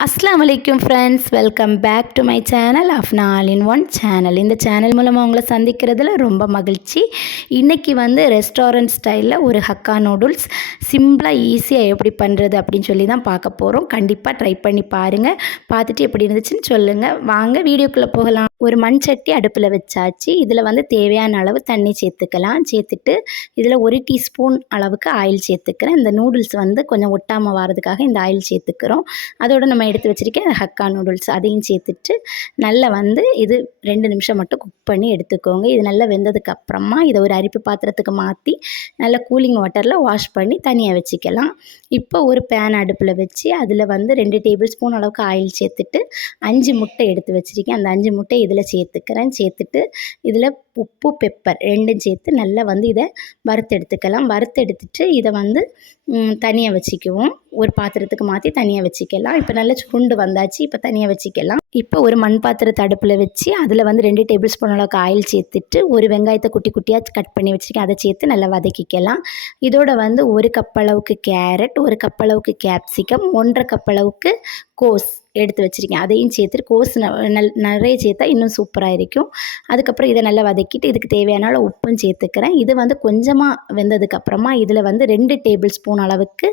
அஸ்லாம் வலைக்கும் friends welcome back to my channel of all in one channel இந்த channel மூலமாக உங்களை சந்திக்கிறதுல ரொம்ப மகிழ்ச்சி. இன்றைக்கி வந்து ரெஸ்டாரண்ட் ஸ்டைலில் ஒரு ஹக்கா நூடுல்ஸ் சிம்பிளாக ஈஸியாக எப்படி பண்ணுறது அப்படின்னு சொல்லி தான் பார்க்க போகிறோம் கண்டிப்பாக ட்ரை பண்ணி பாருங்கள் பார்த்துட்டு எப்படி இருந்துச்சுன்னு சொல்லுங்கள் வாங்க வீடியோக்குள்ளே போகலாம். ஒரு மண் சட்டி அடுப்பில் வச்சாச்சு. இதில் வந்து தேவையான அளவு தண்ணி சேர்த்துக்கலாம். சேர்த்துட்டு இதில் ஒரு டீஸ்பூன் அளவுக்கு ஆயில் சேர்த்துக்கிறேன். இந்த நூடுல்ஸ் வந்து கொஞ்சம் ஒட்டாமல் வரதுக்காக இந்த ஆயில் சேர்த்துக்கிறோம். அதோட நம்ம எடுத்து வச்சுருக்கேன் ஹக்கா நூடுல்ஸ் அதையும் சேர்த்துட்டு நல்லா வந்து இது ரெண்டு நிமிஷம் மட்டும் குக் பண்ணி எடுத்துக்கோங்க. இது நல்லா வெந்ததுக்கு அப்புறமா இதை ஒரு அரிப்பு பாத்திரத்துக்கு மாற்றி நல்லா கூலிங் வாட்டரில் வாஷ் பண்ணி தனியாக வச்சுக்கலாம். இப்போ ஒரு பேன் அடுப்பில் வச்சு அதில் வந்து ரெண்டு டேபிள் ஸ்பூன் அளவுக்கு ஆயில் சேர்த்துட்டு அஞ்சு முட்டை எடுத்து வச்சுருக்கேன். அந்த அஞ்சு முட்டை இதில் சேர்த்துக்கிறேன். சேர்த்துட்டு இதில் உப்பு பெப்பர் ரெண்டும் சேர்த்து நல்லா வந்து இதை வறுத்து எடுத்துக்கலாம் வறுத்து எடுத்துட்டு இதை வந்து தனியாக வச்சுக்குவோம். ஒரு பாத்திரத்துக்கு மாற்றி தனியாக வச்சுக்கலாம். இப்போ நல்லா சுருண்டு வந்தாச்சு. இப்போ தனியாக வச்சுக்கலாம். இப்போ ஒரு மண் பாத்திரத்தை அடுப்பில் வச்சு அதில் வந்து ரெண்டு டேபிள் ஸ்பூன் அளவுக்கு ஆயில் சேர்த்துட்டு ஒரு வெங்காயத்தை குட்டி குட்டியாக கட் பண்ணி வச்சுருக்கேன். அதை சேர்த்து நல்லா வதக்கிக்கலாம். இதோட வந்து ஒரு கப் அளவுக்கு கேரட் ஒரு கப் அளவுக்கு கேப்சிகம் ஒன்றரை கப் அளவுக்கு கோஸ் எடுத்து வச்சுருக்கேன். அதையும் சேர்த்துட்டு கோஸ் நல் நிறைய சேர்த்தா இன்னும் சூப்பராக இருக்கும். அதுக்கப்புறம் இதை நல்லா வதக்கிட்டு இதுக்கு தேவையான உப்பும் சேர்த்துக்கிறேன். இது வந்து கொஞ்சமாக வெந்ததுக்கப்புறமா இதில் வந்து ரெண்டு டேபிள் ஸ்பூன் அளவுக்கு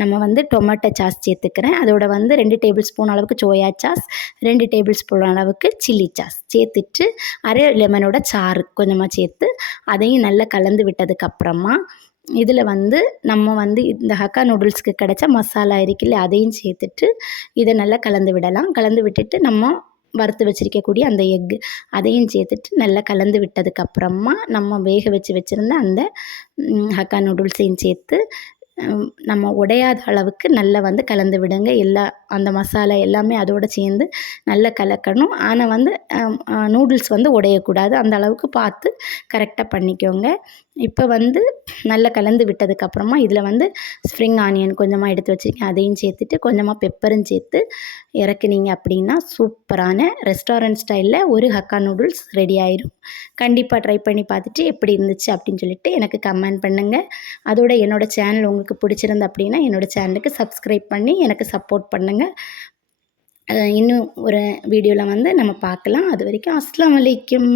நம்ம வந்து டொமேட்டோ சாஸ் சேர்த்துக்கிறேன். அதோட வந்து ரெண்டு டேபிள் ஸ்பூன் அளவுக்கு சோயா சாஸ் ரெண்டு டேபிள் ஸ்பூன் அளவுக்கு சில்லி சாஸ் சேர்த்துட்டு அரை லெமனோட சாறு கொஞ்சமாக சேர்த்து அதையும் நல்லா கலந்து விட்டதுக்கப்புறமா இதில் வந்து நம்ம வந்து இந்த ஹக்கா நூடுல்ஸ்க்கு கிடைச்ச மசாலா இருக்குல்ல அதையும் சேர்த்துட்டு இதை நல்லா கலந்து விடலாம். கலந்து விட்டுட்டு நம்ம வறுத்து வச்சுருக்கக்கூடிய அந்த எக்கு அதையும் சேர்த்துட்டு நல்லா கலந்து விட்டதுக்கப்புறமா நம்ம வேக வச்சு வச்சுருந்த அந்த ஹக்கா நூடுல்ஸையும் சேர்த்து நம்ம உடையாத அளவுக்கு நல்லா வந்து கலந்து விடுங்க. எல்லா அந்த மசாலா எல்லாமே அதோடு சேர்ந்து நல்லா கலக்கணும். ஆனால் வந்து நூடுல்ஸ் வந்து உடையக்கூடாது. அந்த அளவுக்கு பார்த்து கரெக்டாக பண்ணிக்கோங்க. இப்போ வந்து நல்லா கலந்து விட்டதுக்கப்புறமா இதில் வந்து ஸ்ப்ரிங் ஆனியன் கொஞ்சமாக எடுத்து வச்சுருக்கேன். அதையும் சேர்த்துட்டு கொஞ்சமாக பெப்பரும் சேர்த்து இறக்குனீங்க அப்படின்னா சூப்பரான ரெஸ்டாரண்ட் ஸ்டைலில் ஒரு ஹக்கா நூடுல்ஸ் ரெடி ஆயிரும். கண்டிப்பாக ட்ரை பண்ணி பார்த்துட்டு எப்படி இருந்துச்சு அப்படின்னு சொல்லிட்டு எனக்கு கமெண்ட் பண்ணுங்கள் அதோட என்னோடய சேனல் உங்களுக்கு பிடிச்சிருந்து அப்படின்னா என்னோடய சேனலுக்கு சப்ஸ்கிரைப் பண்ணி எனக்கு சப்போர்ட் பண்ணுங்கள் இன்னும் ஒரு வீடியோவில் வந்து நம்ம பார்க்கலாம். அது வரைக்கும் அஸ்லாம் வலைக்கும்